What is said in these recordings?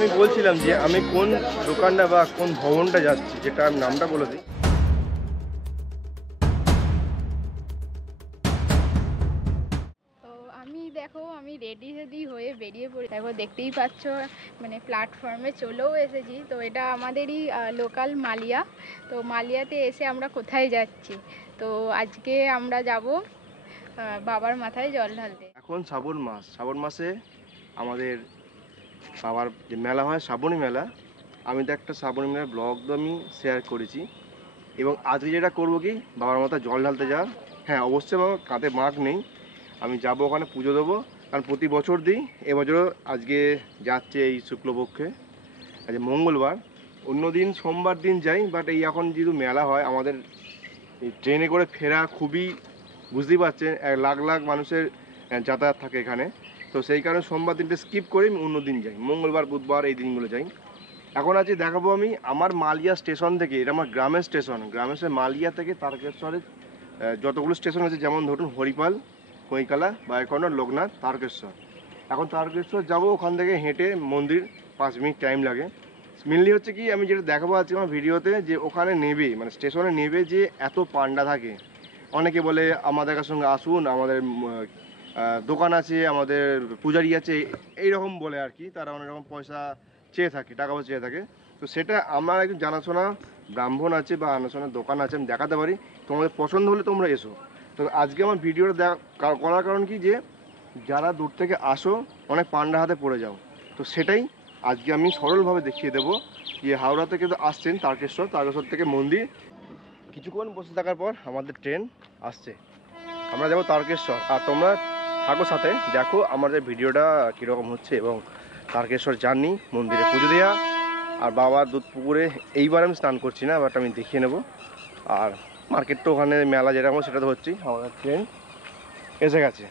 আমি বলছিলাম যে আমি কোন দোকানটা বা কোন ভবনটা যাচ্ছি, যেটা আমি নামটা বলে দিই। দেখো আমি রেডি হয়ে বেরিয়ে পড়ি। দেখো দেখতেই পাচ্ছ মানে প্ল্যাটফর্মে চলেও এসেছি। তো এটা আমাদেরই লোকাল মালিয়া। তো মালিয়াতে এসে আমরা কোথায় যাচ্ছি, তো আজকে আমরা যাব বাবার মাথায় জল ঢালতে। এখন শ্রাবণ মাস, শ্রাবণ মাসে আমাদের বাবার যে মেলা হয় শ্রাবণী মেলা, আমি তো একটা শ্রাবণী মেলার ব্লগ তো আমি শেয়ার করেছি। এবং আজকে যেটা করবো কি, বাবার মাথায় জল ঢালতে যাওয়া। হ্যাঁ অবশ্যই আমার কাঁধে মাগ নেই, আমি যাবো ওখানে পুজো দেবো, কারণ প্রতি বছর দিই। এবছরও আজকে যাচ্ছে এই শুক্লপক্ষে, আজ মঙ্গলবার। অন্য দিন সোমবার দিন যাই, বাট এই এখন যেহেতু মেলা হয় আমাদের এই ট্রেনে করে ফেরা খুবই, বুঝতেই পারছেন, লাখ লাখ মানুষের যাতায়াত থাকে এখানে। তো সেই কারণে সোমবার দিনটা স্কিপ করে আমি অন্য দিন যাই, মঙ্গলবার বুধবার এই দিনগুলো যাই। এখন আজকে দেখাবো আমি আমার মালিয়া স্টেশন থেকে, এটা আমার গ্রামের স্টেশন, গ্রামের মালিয়া থেকে তারকেশ্বরের যতগুলো স্টেশন আছে, যেমন ধরুন হরিপাল, কৈকালা, বায়কর্ণ, লোকনাথ, তারকেশ্বর। এখন তারকেশ্বর যাব, ওখান থেকে হেঁটে মন্দির 5 মিনিট টাইম লাগে। মেনলি হচ্ছে কি, আমি যেটা দেখাবো আজকে আমার ভিডিওতে, যে ওখানে নেবে মানে স্টেশনে নেবে যে এত পান্ডা থাকে। অনেকে বলে আমাদের সঙ্গে আসুন, আমাদের দোকান আছে, আমাদের পূজারি আছে, এইরকম বলে আর কি। তারা অনেক রকম পয়সা চেয়ে থাকে, টাকা পয়সা চেয়ে থাকে। তো সেটা আমার একজন জানাশোনা ব্রাহ্মণ আছে বা জানাশোনা দোকান আছে, আমি দেখাতে পারি। তোমাদের পছন্দ হলে তোমরা এসো। তো আজকে আমার ভিডিওটা করার কারণ কি, যে যারা দূর থেকে আসো অনেক পান্ডা হাতে পড়ে যাও, তো সেটাই আজকে আমি সরলভাবে দেখিয়ে দেবো। যে হাওড়া থেকে তো আসছেন তারকেশ্বর, তারকেশ্বর থেকে মন্দির, কিছুক্ষণ বসে থাকার পর আমাদের ট্রেন আসছে, আমরা যাবো তারকেশ্বর। আর তোমরা থাকো সাথে, দেখো আমাদের ভিডিওটা কীরকম হচ্ছে। এবং তারকেশ্বর জার্নি, মন্দিরে পুজো দেওয়া, আর বাবার দুধ পুকুরে এইবার আমি স্নান করছি না, বাট আমি দেখিয়ে নেবো। আর মার্কেট তো ওখানে মেলা যেরকম সেটা তো হচ্ছেই। আমাদের ট্রেন এসে গেছে,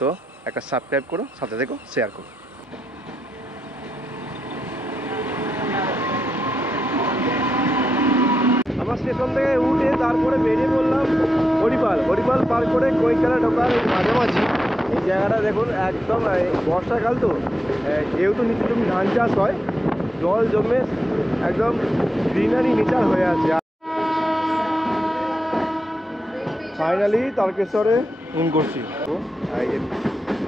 তো একটা সাবস্ক্রাইব করো, সাথে দেখো, শেয়ার করো। আমার স্টেশন থেকে উঠে তারপরে বেরিয়ে পড়লাম হরিপাল। হরিপাল পার করে কৈকালা ঢোকার মাঝামাঝি এই জায়গাটা দেখুন, একদম বর্ষাকাল তো, যেহেতু নিচে জমি ধান চাষ হয়, জল জমে একদম গ্রিনারি নেচার হয়ে আছে। ফাইনালি তারকেশ্বরে ইন করছি।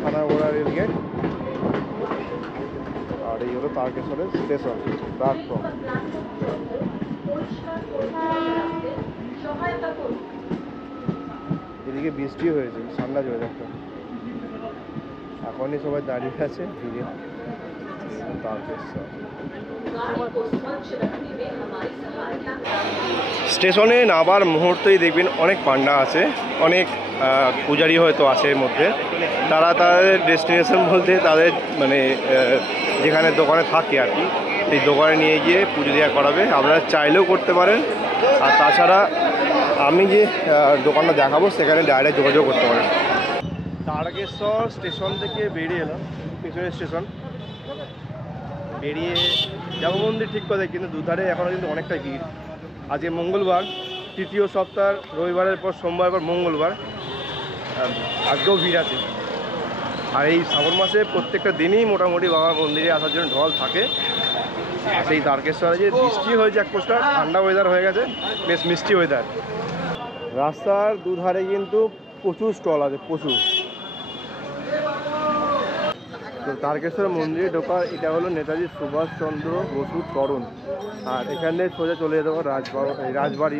থানাগোড়া রেলগেট, আর এই হলো তারকেশ্বরের স্টেশন প্ল্যাটফর্ম। এদিকে বৃষ্টি হয়েছে, ঠান্ডা ওয়েদারটা। এখনই সবাই দাঁড়িয়ে আছে ভিড়ে। তারকেশ্বর স্টেশনে নামার মুহূর্তেই দেখবেন অনেক পান্ডা আছে, অনেক পূজারি হয়তো আছে এর মধ্যে। তারা তাদের ডেস্টিনেশন বলতে তাদের মানে যেখানে দোকানে থাকে আর কি, সেই দোকানে নিয়ে গিয়ে পুজো দেওয়া করাবে। আপনারা চাইলেও করতে পারেন, আর তাছাড়া আমি যে দোকানটা দেখাবো সেখানে ডাইরেক্ট যোগাযোগ করতে পারেন। তারকেশ্বর স্টেশন থেকে বেরিয়ে এলাম, পেছনের স্টেশন বেরিয়ে যাবো মন্দির ঠিক করে, কিন্তু দুধারে এখনও কিন্তু অনেকটা ভিড়। আজকে মঙ্গলবার, তৃতীয় সপ্তাহ, রবিবারের পর সোমবার পর মঙ্গলবার, আজকেও ভিড় আছে। আর এই শ্রাবণ মাসে প্রত্যেকটা দিনই মোটামুটি বাবার মন্দিরে আসার জন্য ঢল থাকে। সেই তারকেশ্বরে যে বৃষ্টি হয়েছে, এক পোস্টার ঠান্ডা ওয়েদার হয়ে গেছে, বেশ মিষ্টি ওয়েদার। রাস্তার দুধারে কিন্তু প্রচুর স্টল আছে, প্রচুর। তো তারকেশ্বর মন্দিরে ঢোকার এটা হলো নেতাজি সুভাষচন্দ্র বসুর তরুণ। আর এখানে সোজা চলে যেতে হবে রাজবাড়ি।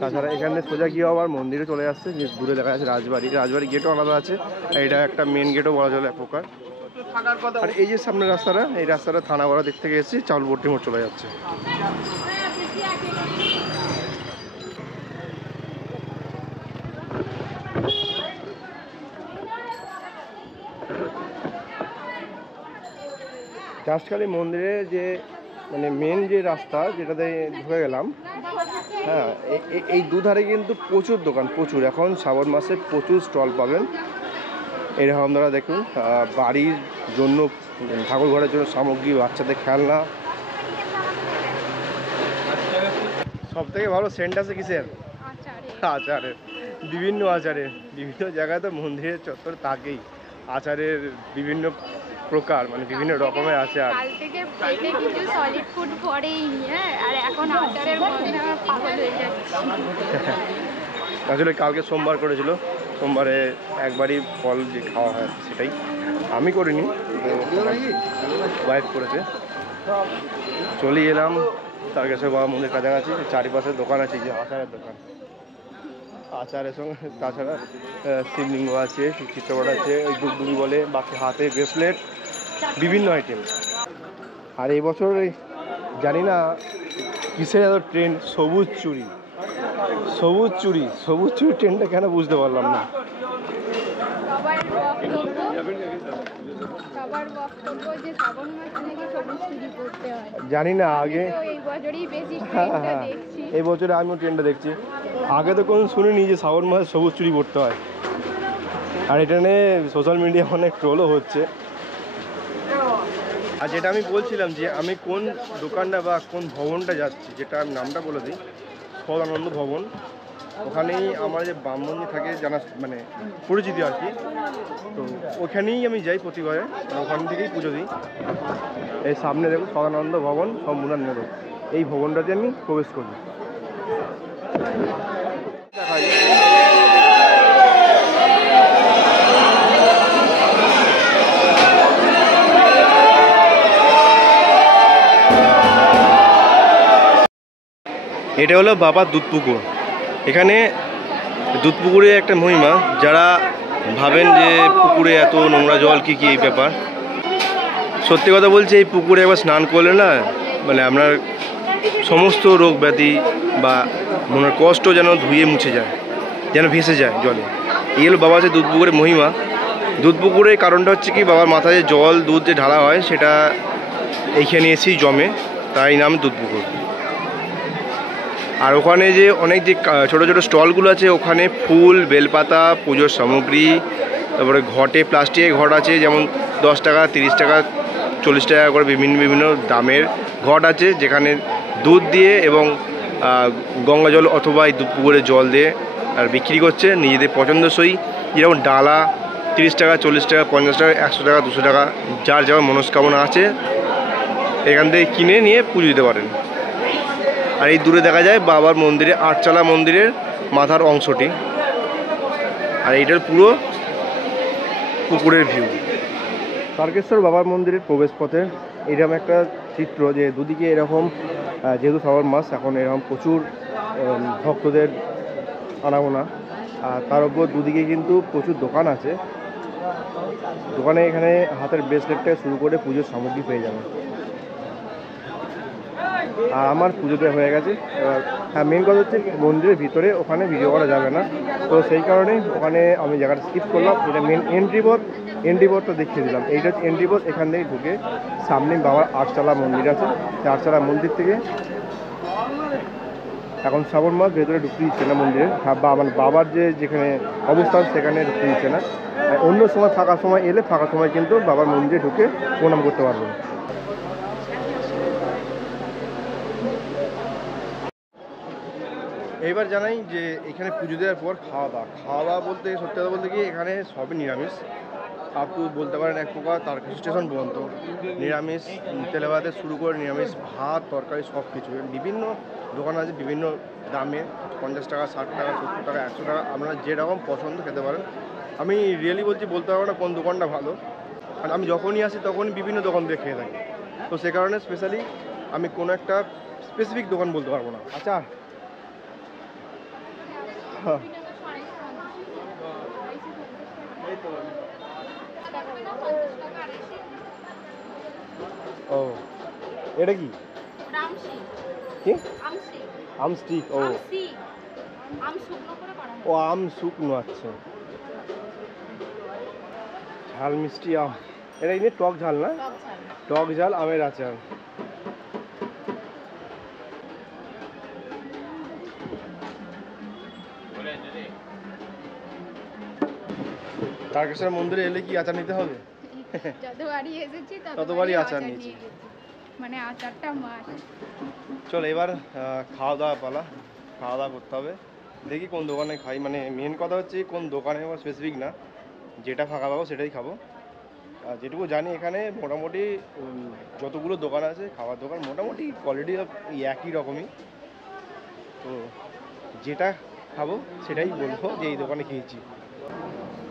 তাছাড়া এখানে সোজা গিয়ে আবার মন্দিরে চলে আসছে, যে দূরে দেখা যাচ্ছে রাজবাড়ি। রাজবাড়ি গেটও আলাদা আছে, এটা একটা মেন গেটও বলা চলে এক প্রকার। আর এই যে সামনের রাস্তাটা, এই রাস্তাটা থানাগড়া দিক থেকে এসেছি, চাউলবর্তি মোড় চলে যাচ্ছে। চাষখালী মন্দিরে যে মানে মেন যে রাস্তা, যেটাতে ঢুকে গেলাম, হ্যাঁ, এই দুধারে কিন্তু প্রচুর দোকান, প্রচুর। এখন শ্রাবণ মাসে প্রচুর স্টল পাবেন। এরকম আপনারা দেখুন, বাড়ির জন্য, ঠাকুর ঘরের জন্য সামগ্রী, বাচ্চাদের খেলনা। সব থেকে ভালো সেন্ট আছে কিসের? আচারের। বিভিন্ন আচারের, বিভিন্ন জায়গায় তো মন্দিরের চত্বর থাকেই আচারের বিভিন্ন প্রকার, মানে বিভিন্ন রকমের আচার। কাল থেকে পেটে কিছু সলিড ফুড পড়েই নি, হ্যাঁ, আর এখন আচারের মধ্যে আমার পাগল হয়ে যাচ্ছে। আসলে কালকে সোমবার করেছিল, সোমবারে একবারই ফল যে খাওয়া হয় সেটাই, আমি করিনি, ওয়াইফ করেছে। চলে এলাম তারকেশ্বর বাবা মন্দির কাছাকাছি। চারিপাশে দোকান আছে, যে আচারের দোকান, আচারের সঙ্গে তাছাড়া শিবলিঙ্গ আছে, চিত্রপট আছে, ওই ডুগডুগি বলে, বাকি হাতে ব্রেসলেট, বিভিন্ন আইটেম। আর এই বছর জানি না কিসের এত ট্রেন্ড, সবুজ চুড়ি, সবুজ চুড়ি, সবুজ চুড়ি ট্রেন্ডটা কেন বুঝতে পারলাম না। সবার বক্তব্য যে শ্রাবণ মাসে নাকি সবুজ চুড়ি পরতে হয়। জানি না আগে, এই বছরই বেশি ট্রেন্ডটা দেখছি। এই বছরে আমিও ট্রেন্ডটা দেখছি। আগে তো কোনো শুনিনি যে শ্রাবণ মাসে সবুজ চুড়ি পরতে হয়, আর এটা নিয়ে সোশ্যাল মিডিয়া অনেক ট্রোলও হচ্ছে। আর যেটা আমি বলছিলাম যে আমি কোন দোকানটা বা কোন ভবনটা যাচ্ছি, যেটা আমি নামটা বলে দিই, সদানন্দ ভবন। ওখানেই আমার যে বাম মন্দির থাকে জানা, মানে পরিচিতি আর কি, তো ওখানেই আমি যাই প্রতিবারে, ওখান থেকেই পুজো দিই। এই সামনে দেখুন সদানন্দ ভবন সম্পূর্ণ মোড়ক, এই ভবনটাতে আমি প্রবেশ করি। দেখাই এটা হলো বাবা দুধপুকুর। এখানে দুধপুকুরে একটা মহিমা, যারা ভাবেন যে পুকুরে এত নোংরা জল কী কী এই ব্যাপার, সত্যি কথা বলছি, এই পুকুরে একবার স্নান করলে না, মানে আপনার সমস্ত রোগ ব্যাধি বা মনের কষ্ট যেন ধুয়ে মুছে যায়, যেন ভেসে যায় জলে। এই হলো বাবা যে দুধপুকুরের মহিমা। দুধপুকুরের কারণটা হচ্ছে কি, বাবার মাথায় যে জল দুধ যে ঢালা হয় সেটা এইখানে এসেই জমে, তাই নাম দুধপুকুর। আর ওখানে যে অনেক যে ছোটো ছোটো স্টলগুলো আছে, ওখানে ফুল, বেলপাতা, পুজোর সামগ্রী, তারপরে ঘটে, প্লাস্টিকের ঘট আছে, যেমন 10 টাকা, 30 টাকা, 40 টাকা করে বিভিন্ন বিভিন্ন দামের ঘট আছে, যেখানে দুধ দিয়ে এবং গঙ্গা জল অথবা এই দুধপুকুরের জল দিয়ে আর বিক্রি করছে নিজেদের পছন্দসই। যেরকম ডালা 30 টাকা, 40 টাকা, 50 টাকা, 100 টাকা, 200 টাকা, যার যেমন মনস্কামনা আছে এখান থেকে কিনে নিয়ে পুজো দিতে পারেন। আর এই দূরে দেখা যায় বাবার মন্দিরে, আটচালা মন্দিরের মাথার অংশটি, আর এইটার পুরো পুকুরের ভিউ। তারকেশ্বর বাবার মন্দিরের প্রবেশপথে এরকম একটা চিত্র, যে দুদিকে এরকম, যেহেতু শ্রাবণ মাস এখন এরকম প্রচুর ভক্তদের আনাগোনা, আর তার উপর দুদিকে কিন্তু প্রচুর দোকান আছে। দোকানে এখানে হাতের ব্রেসলেট থেকে শুরু করে পুজোর সামগ্রী পেয়ে যাবেন। আর আমার পুজোটা হয়ে গেছে। এবার হ্যাঁ, মেন কথা হচ্ছে মন্দিরের ভিতরে ওখানে ভিডিও করা যাবে না, তো সেই কারণে ওখানে আমি জায়গাটা স্কিপ করলাম। এটা মেন এন্ট্রি পথটা দেখিয়ে দিলাম। এইটা হচ্ছে এন্ট্রি পথ। এখান থেকে ঢুকে সামনে বাবার আটচালা মন্দির আছে, সেই আটচালা মন্দির থেকে এখন শ্রাবণ মাস ভেতরে ঢুকতে দিচ্ছে না মন্দিরে, বা মানে বাবার যেখানে অবস্থান সেখানে ঢুকতে দিচ্ছে না। অন্য সময় ফাঁকা সময় এলে, ফাঁকা সময় কিন্তু বাবার মন্দিরে ঢুকে প্রণাম করতে পারবেন। এইবার জানাই যে এখানে পুজো দেওয়ার পর খাওয়া দাওয়া বলতে, সত্যি কথা বলতে কি, এখানে সবই নিরামিষ। আপু বলতে পারেন এক প্রকার তারকেশ্বর স্টেশন পর্যন্ত নিরামিষ, তেলে ভাতে শুরু করে নিরামিষ, ভাত তরকারি সব কিছু। বিভিন্ন দোকান আছে বিভিন্ন দামে, 50 টাকা, 60 টাকা, 70 টাকা, 100 টাকা, আপনারা যেরকম পছন্দ খেতে পারেন। আমি রিয়েলি বলছি, বলতে পারবো না কোন দোকানটা ভালো, কারণ আমি যখনই আসি তখনই বিভিন্ন দোকান দিয়ে খেয়ে থাকি, তো সে কারণে স্পেশালি আমি কোনো একটা স্পেসিফিক দোকান বলতে পারবো না। আচ্ছা, ও এটা কি কি আমস্টিক? ও ও আম শুকনো, আচ্ছা। ঝাল মিষ্টি আম, এটা এমনি টক ঝাল না? টক ঝাল আমের আচার। তারকেশ্বর মন্দিরে এলে কি আচার নিতে হবে? যতবারই এসেছি ততবারই আচার নিয়েছি, মানে আচারটা মাছ। চলো এবার খাওয়া দাওয়া পালা, খাওয়া দাওয়া করতে হবে। দেখি কোন দোকানে খাই, মানে মেন কথা হচ্ছে কোন দোকানে আমার স্পেসিফিক না, যেটা ফাঁকা পাবো সেটাই খাবো। আর যেটুকু জানি এখানে মোটামুটি যতগুলো দোকান আছে খাবার দোকান মোটামুটি কোয়ালিটি একই রকমই। তো যেটা খাবো সেটাই বলবো যে এই দোকানে খেয়েছি।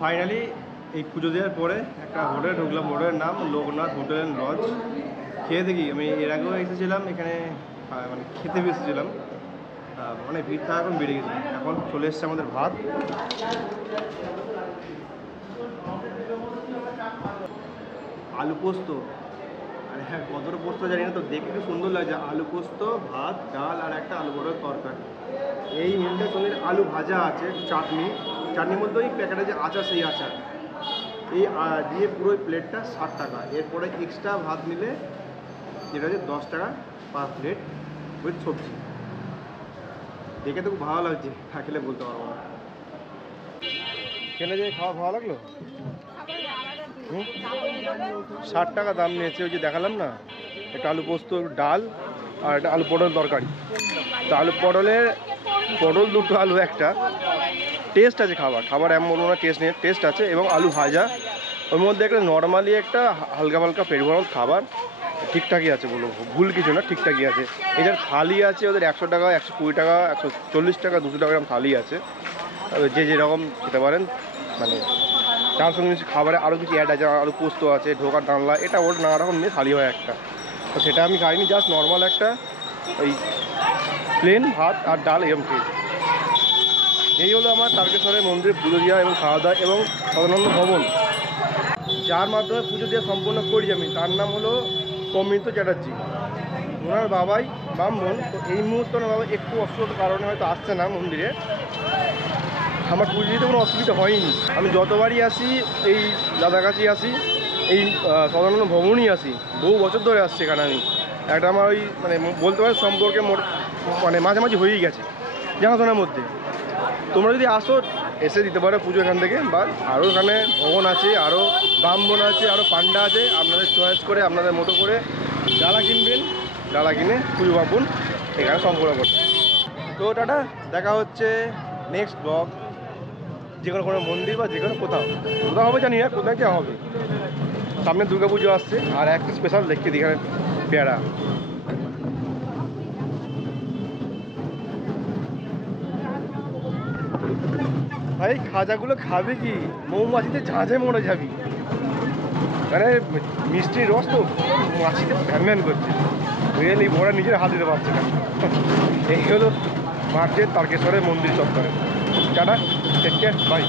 ফাইনালি এই পুজো দেওয়ার পরে একটা হোটেলে ঢুকলাম, হোটেলের নাম লোকনাথ হোটেল অ্যান্ড লজ। খেয়ে দেখি, আমি এর আগেও এসেছিলাম এখানে, মানে খেতে এসেছিলাম, মানে ভিড়টা এখন বেড়ে গেছে। এখন চলে এসছে আমাদের ভাত, আলু পোস্ত, আর হ্যাঁ কতটা পোস্ত জানি না, তো দেখতে খুব সুন্দর লাগছে। আলু পোস্ত, ভাত, ডাল আর একটা আলু বড়ার তরকারি। এই মিলটার সঙ্গে আলু ভাজা আছে, চাটনি, চাটনির মধ্যে ওই প্যাকেটে যে আচার সেই আচার, এই দিয়ে পুরো প্লেটটা 60 টাকা। এরপরে এক্সট্রা ভাত নিলে যেটা হচ্ছে 10 টাকা পার প্লেট উইথ সবজি। দেখে তো খুব ভালো লাগছে, থাকলে বলতে পারবো না। কেন যে খাওয়া ভালো লাগলো? 60 টাকা দাম নিয়েছে। ওই যে দেখালাম না, একটা আলু পোস্ত, ডাল আর একটা আলু পটল তরকারি। তো আলু পটলের পটল দুটো, আলু একটা, টেস্ট আছে খাবার এমন বলবো না টেস্ট নেই, টেস্ট আছে। এবং আলু ভাজা, ওর মধ্যে একটা নর্মালি একটা হালকা হালকা পেট ভরানোর খাবার, ঠিকঠাকই আছে বলবো, ভুল কিছু না, ঠিকঠাকই আছে। এছাড়া থালি আছে ওদের 100 টাকা, 120 টাকা, 140 টাকা, 200 টাকা এরকম থালি আছে। যে যেরকম খেতে পারেন, মানে তার সঙ্গে কিছু খাবারে আরও কিছু অ্যাড আছে, আরও পোস্ত আছে, ঢোকার ডালনা, এটা ওর নানা রকম নিয়ে থালি হয় একটা। তো সেটা আমি খাইনি, জাস্ট নর্মাল একটা ওই প্লেন ভাত আর ডাল এরকম খেয়েছি। এই হলো আমার তারকেশ্বরের মন্দিরে পুজো দেওয়া এবং খাওয়া দাওয়া এবং সদানন্দ ভবন, যার মাধ্যমে পুজো দেওয়া সম্পূর্ণ করি আমি। তার নাম হলো সৌমিত্র চ্যাটার্জি। ওনার বাবাই ব্রাহ্মণ। তো এই মুহূর্তে ওনার বাবা একটু অসুস্থতার কারণে হয়তো আসছে না মন্দিরে। আমার পুজো দিতে কোনো অসুবিধা হয়নি। আমি যতবারই আসি এই দাদার কাছেই আসি, এই সদানন্দ ভবনই আসি, বহু বছর ধরে আসছি এখানে আমি। একটা আমার ওই মানে বলতে পারেন সম্পর্কে মানে মাঝামাঝি হয়েই গেছে জানাশোনার মধ্যে। তোমরা যদি আসো এসে দিতে পারো পুজো এখান থেকে। বা আরও এখানে ভবন আছে, আরও ব্রাহ্মণ আছে, আরও পান্ডা আছে, আপনাদের চয়েস করে আপনাদের মতো করে ডালা কিনবেন, ডালা কিনে পুজো পার্বণ এখানে সম্পূর্ণ করতে। তো টাটা, দেখা হচ্ছে নেক্সট ব্লগ, যে কোনো মন্দির বা যে কোথাও হবে জানি না, কোথায় যা হবে। সামনে দুর্গা পুজো আসছে, আর একটা স্পেশাল দেখতে এখানে পেয়ারা। ভাই খাজাগুলো খাবে কি, মৌমাছিতে ঝাঁঝে মরে যাবি। মানে মিষ্টির রস তো মাছিতে ভ্যান করছে, রিয়েলি ওরা নিজের হাত দিতে পারছে না। এই হলো মার্চের তারকেশ্বরের মন্দির চত্বরে। Tata, take care, by.